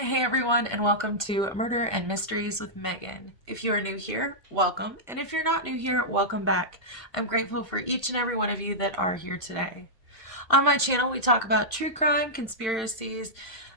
Hey everyone, and welcome to Murder and Mysteries with Megan. If you are new here, welcome. And if you're not new here, welcome back. I'm grateful for each and every one of you that are here today. On my channel, we talk about true crime, conspiracies,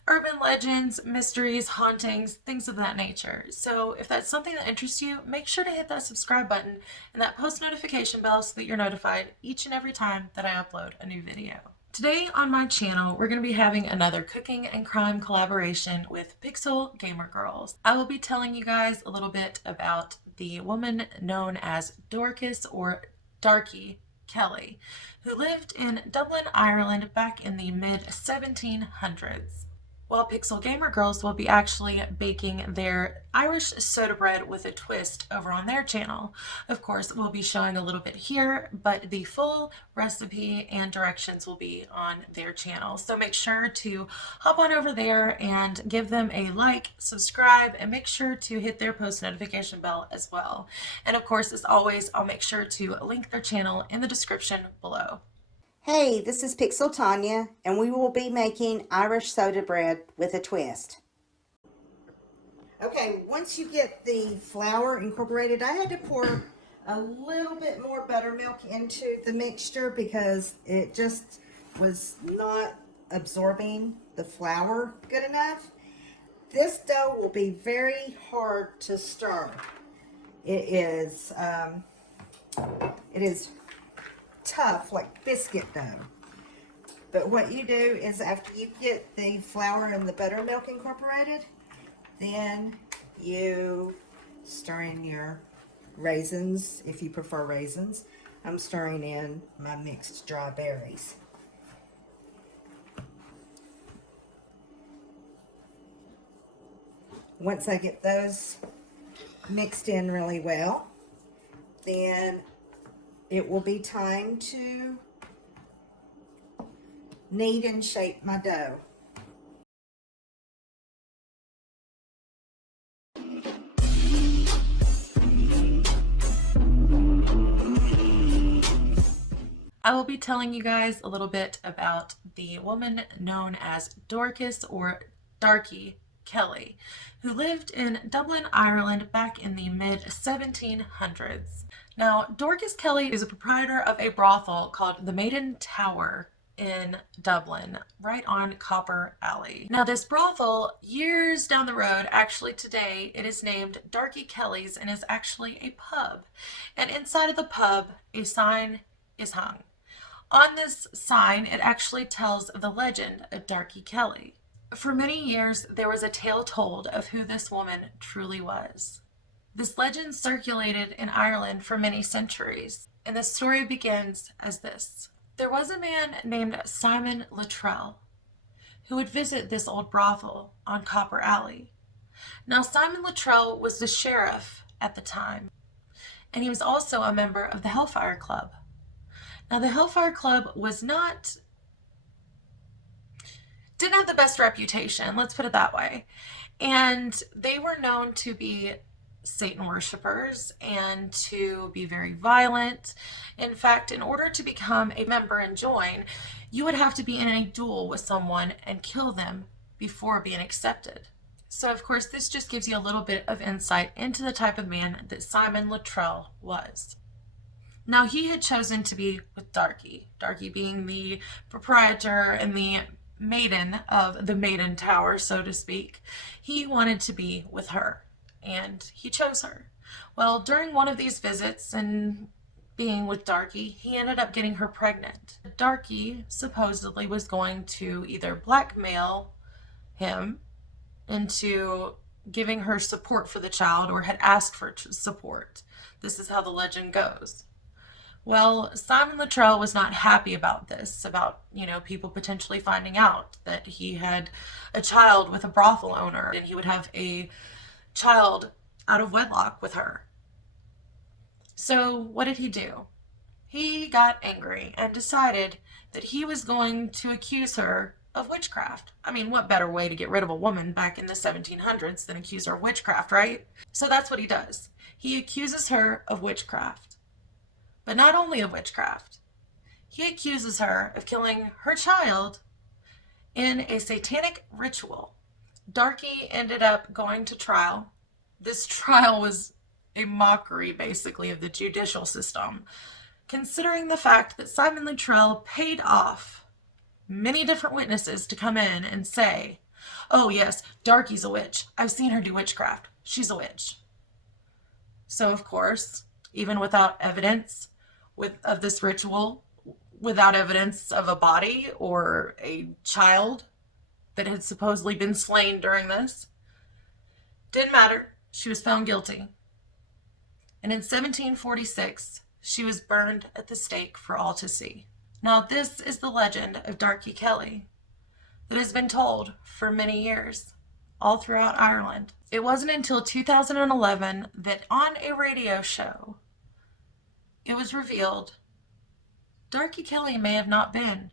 urban legends, mysteries, hauntings, things of that nature. So if that's something that interests you, make sure to hit that subscribe button and that post notification bell so that you're notified each and every time that I upload a new video. Today on my channel, we're going to be having another cooking and crime collaboration with Pixel Gamer Girls. I will be telling you guys a little bit about the woman known as Dorcas or Darkey Kelly, who lived in Dublin, Ireland back in the mid 1700s. While Pixel Gamer Girls will be actually baking their Irish soda bread with a twist over on their channel. Of course, we'll be showing a little bit here, but the full recipe and directions will be on their channel. So make sure to hop on over there and give them a like, subscribe, and make sure to hit their post notification bell as well. And of course, as always, I'll make sure to link their channel in the description below. Hey, this is Pixel Tanya, and we will be making Irish soda bread with a twist. Okay, once you get the flour incorporated, I had to pour a little bit more buttermilk into the mixture because it just was not absorbing the flour good enough. This dough will be very hard to stir. It is tough, like biscuit dough. But what you do is after you get the flour and the buttermilk incorporated, then you stir in your raisins, if you prefer raisins. I'm stirring in my mixed dry berries. Once I get those mixed in really well, then it will be time to knead and shape my dough. I will be telling you guys a little bit about the woman known as Dorcas or Darkey Kelly, who lived in Dublin, Ireland back in the mid 1700s. Now, Dorcas Kelly is a proprietor of a brothel called the Maiden Tower in Dublin, right on Copper Alley. Now, this brothel, years down the road, actually today, it is named Darkey Kelly's and is actually a pub. And inside of the pub, a sign is hung. On this sign, it actually tells the legend of Darkey Kelly. For many years, there was a tale told of who this woman truly was. This legend circulated in Ireland for many centuries, and the story begins as this. There was a man named Simon Luttrell who would visit this old brothel on Copper Alley. Now, Simon Luttrell was the sheriff at the time, and he was also a member of the Hellfire Club. Now, the Hellfire Club didn't have the best reputation, let's put it that way. And they were known to be Satan worshippers and to be very violent. In fact, in order to become a member and join, you would have to be in a duel with someone and kill them before being accepted. So, of course, this just gives you a little bit of insight into the type of man that Simon Luttrell was. Now, he had chosen to be with Darkey, Darkey being the proprietor and the maiden of the Maiden Tower, so to speak. He wanted to be with her, and he chose her. Well, during one of these visits and being with Darkey, he ended up getting her pregnant. Darkey supposedly was going to either blackmail him into giving her support for the child or had asked for support. This is how the legend goes. Well, Simon Luttrell was not happy about this, about, people potentially finding out that he had a child with a brothel owner and he would have a child out of wedlock with her. So what did he do? He got angry and decided that he was going to accuse her of witchcraft. I mean, what better way to get rid of a woman back in the 1700s than accuse her of witchcraft, right? So that's what he does. He accuses her of witchcraft. But not only of witchcraft, he accuses her of killing her child in a satanic ritual Darkey ended up going to trial. This trial was a mockery, basically, of the judicial system, considering the fact that Simon Luttrell paid off many different witnesses to come in and say, oh, yes, Darkey's a witch. I've seen her do witchcraft. She's a witch. So, of course, even without evidence of this ritual, without evidence of a body or a child that had supposedly been slain during this, didn't matter. She was found guilty. And in 1746, she was burned at the stake for all to see. Now, this is the legend of Darkey Kelly that has been told for many years, all throughout Ireland. It wasn't until 2011 that on a radio show, it was revealed Darkey Kelly may have not been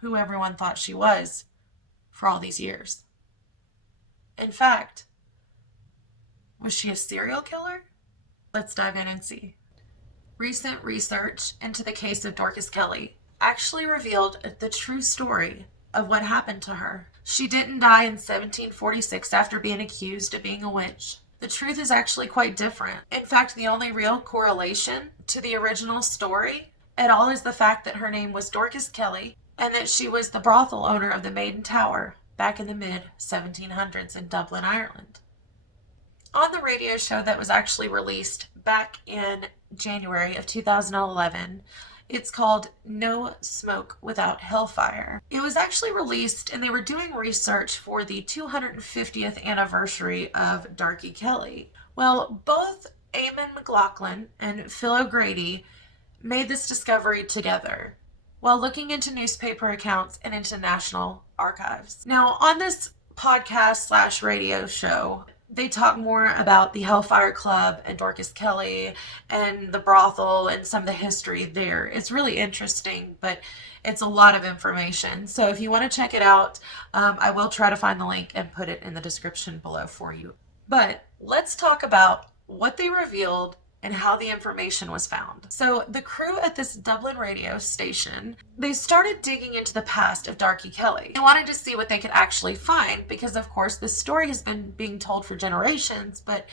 who everyone thought she was for all these years. In fact, was she a serial killer? Let's dive in and see. Recent research into the case of Dorcas Kelly actually revealed the true story of what happened to her. She didn't die in 1746 after being accused of being a witch. The truth is actually quite different. In fact, the only real correlation to the original story at all is the fact that her name was Dorcas Kelly and that she was the brothel owner of the Maiden Tower back in the mid-1700s in Dublin, Ireland. On the radio show that was actually released back in January of 2011, it's called No Smoke Without Hellfire. It was actually released, and they were doing research for the 250th anniversary of Darkey Kelly. Well, both Eamon McLaughlin and Phil O'Grady made this discovery together while looking into newspaper accounts and into national archives. Now, on this podcast / radio show, they talk more about the Hellfire Club and Dorcas Kelly and the brothel and some of the history there. It's really interesting, but it's a lot of information. So if you want to check it out, I will try to find the link and put it in the description below for you. But let's talk about what they revealed and how the information was found. So the crew at this Dublin radio station, they started digging into the past of Darkey Kelly. They wanted to see what they could actually find because, of course, this story has been being told for generations, but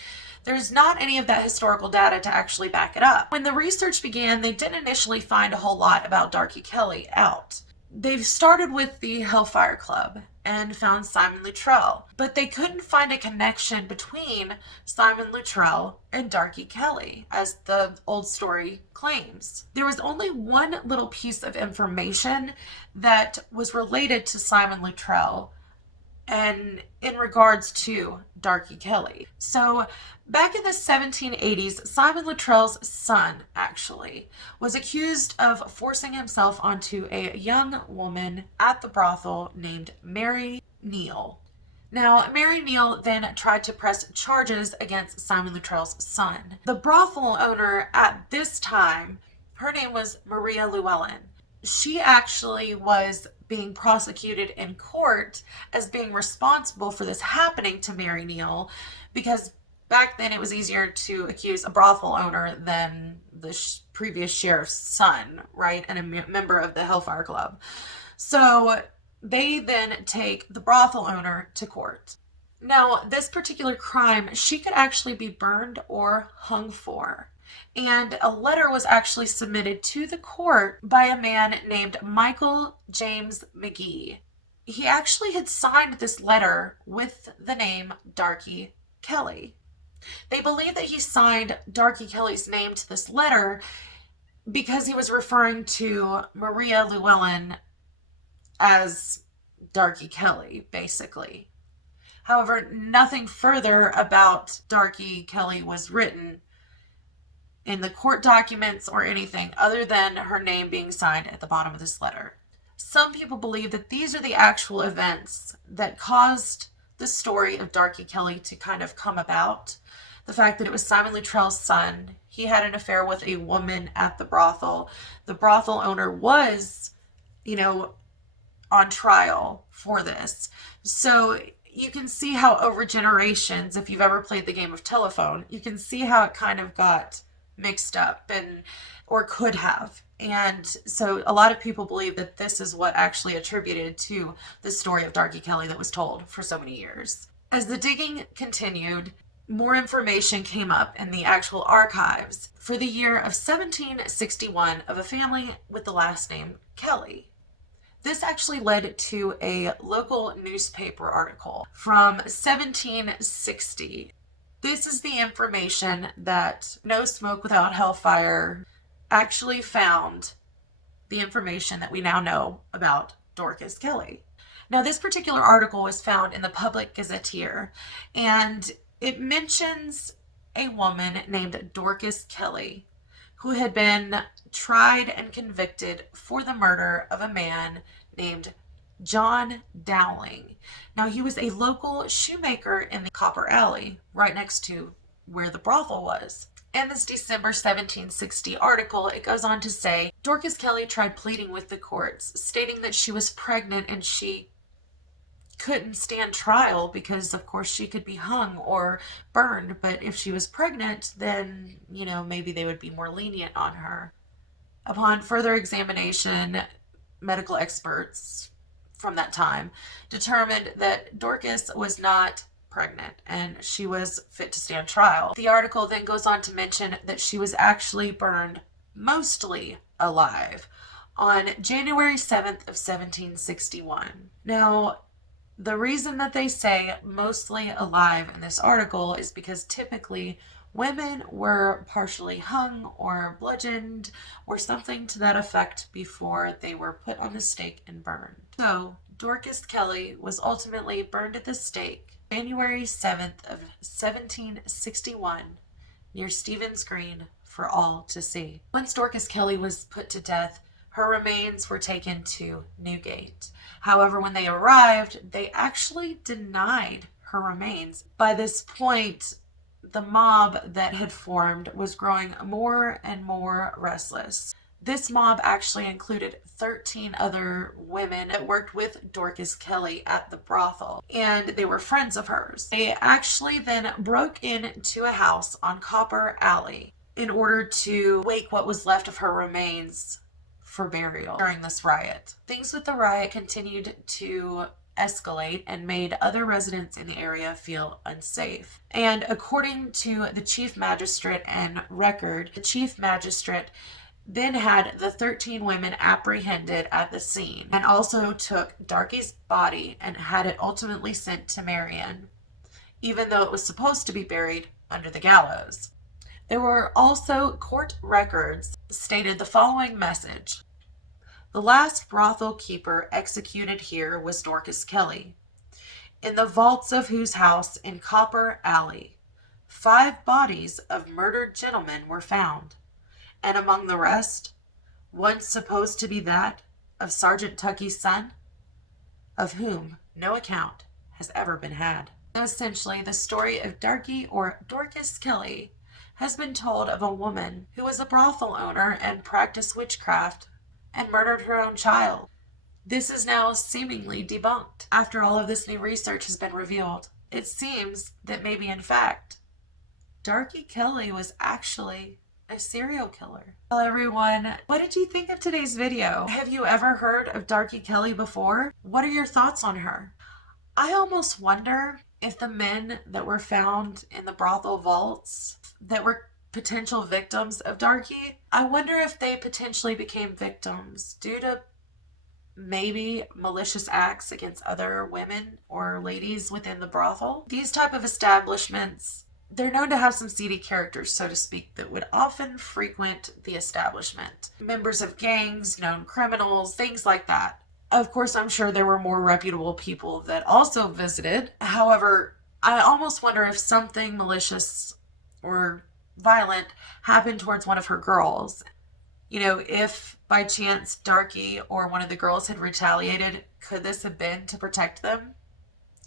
there's not any of that historical data to actually back it up. When the research began, they didn't initially find a whole lot about Darkey Kelly out. They've started with the Hellfire Club and found Simon Luttrell, but they couldn't find a connection between Simon Luttrell and Darkey Kelly, as the old story claims. There was only one little piece of information that was related to Simon Luttrell and in regards to Darkey Kelly. So back in the 1780s, Simon Luttrell's son, actually, was accused of forcing himself onto a young woman at the brothel named Mary Neal. Now, Mary Neal then tried to press charges against Simon Luttrell's son. The brothel owner at this time, her name was Maria Llewellyn. She actually was being prosecuted in court as being responsible for this happening to Mary Neal, because back then it was easier to accuse a brothel owner than the previous sheriff's son, right? And a member of the Hellfire Club. So they then take the brothel owner to court. Now, this particular crime, she could actually be burned or hung for. And a letter was actually submitted to the court by a man named Michael James McGee. He actually had signed this letter with the name Darkey Kelly. They believe that he signed Darkey Kelly's name to this letter because he was referring to Maria Llewellyn as Darkey Kelly, basically. However, nothing further about Darkey Kelly was written in the court documents or anything other than her name being signed at the bottom of this letter. Some people believe that these are the actual events that caused the story of Darkey Kelly to kind of come about. The fact that it was Simon Luttrell's son. He had an affair with a woman at the brothel. The brothel owner was, on trial for this. So you can see how over generations, if you've ever played the game of telephone, you can see how it kind of got mixed up or could have. And so a lot of people believe that this is what actually attributed to the story of Darkey Kelly that was told for so many years. As the digging continued, more information came up in the actual archives for the year of 1761 of a family with the last name Kelly. This actually led to a local newspaper article from 1760. This is the information that No Smoke Without Hellfire actually found the information that we now know about Dorcas Kelly. Now, this particular article was found in the Public Gazetteer, and it mentions a woman named Dorcas Kelly who had been tried and convicted for the murder of a man named John Dowling. Now, he was a local shoemaker in the Copper Alley, right next to where the brothel was. In this December 1760 article, it goes on to say, Dorcas Kelly tried pleading with the courts, stating that she was pregnant and she couldn't stand trial because, of course, she could be hung or burned. But if she was pregnant, then, maybe they would be more lenient on her. Upon further examination, medical experts from that time determined that Dorcas was not pregnant and she was fit to stand trial. The article then goes on to mention that she was actually burned mostly alive on January 7th of 1761. Now, the reason that they say mostly alive in this article is because typically women were partially hung or bludgeoned or something to that effect before they were put on the stake and burned. So Dorcas Kelly was ultimately burned at the stake January 7th of 1761 near Stephen's Green for all to see. Once Dorcas Kelly was put to death, her remains were taken to Newgate. However, when they arrived, they actually denied her remains. By this point, the mob that had formed was growing more and more restless. This mob actually included 13 other women that worked with Dorcas Kelly at the brothel, and they were friends of hers. They actually then broke into a house on Copper Alley in order to wake what was left of her remains for burial during this riot. Things with the riot continued to escalate and made other residents in the area feel unsafe. And according to the chief magistrate and record, the chief magistrate then had the 13 women apprehended at the scene and also took Darkey's body and had it ultimately sent to Marion, even though it was supposed to be buried under the gallows. There were also court records stated the following message. The last brothel keeper executed here was Dorcas Kelly, in the vaults of whose house in Copper Alley 5 bodies of murdered gentlemen were found, and among the rest, one supposed to be that of Sergeant Tuckey's son, of whom no account has ever been had. So essentially, the story of Darkey or Dorcas Kelly has been told of a woman who was a brothel owner and practiced witchcraft and murdered her own child. This is now seemingly debunked after all of this new research has been revealed. It seems that maybe in fact, Darkey Kelly was actually a serial killer. Hello everyone, what did you think of today's video? Have you ever heard of Darkey Kelly before? What are your thoughts on her? I almost wonder if the men that were found in the brothel vaults that were potential victims of Darkey, I wonder if they potentially became victims due to maybe malicious acts against other women or ladies within the brothel. These type of establishments, they're known to have some seedy characters, so to speak, that would often frequent the establishment. Members of gangs, known criminals, things like that. Of course, I'm sure there were more reputable people that also visited. However, I almost wonder if something malicious or violent happened towards one of her girls. If by chance Darkey or one of the girls had retaliated, could this have been to protect them?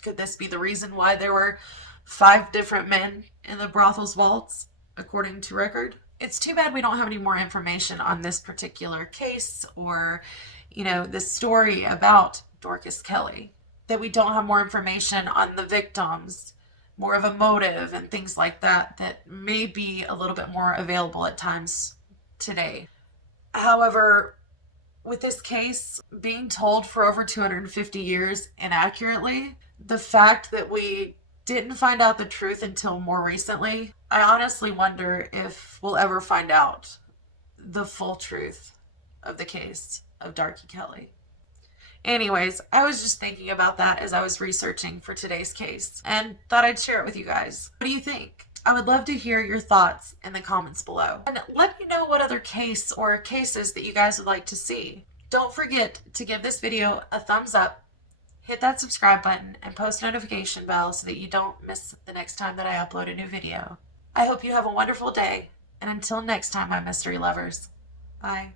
Could this be the reason why there were 5 different men in the brothel's vaults, according to record? It's too bad we don't have any more information on this particular case or, this story about Dorcas Kelly. That we don't have more information on the victims, more of a motive and things like that may be a little bit more available at times today. However, with this case being told for over 250 years inaccurately, the fact that we didn't find out the truth until more recently. I honestly wonder if we'll ever find out the full truth of the case of Darkey Kelly. Anyways, I was just thinking about that as I was researching for today's case and thought I'd share it with you guys. What do you think? I would love to hear your thoughts in the comments below. And let me know what other case or cases that you guys would like to see. Don't forget to give this video a thumbs up, hit that subscribe button, and post notification bell so that you don't miss the next time that I upload a new video. I hope you have a wonderful day, and until next time, my mystery lovers, bye.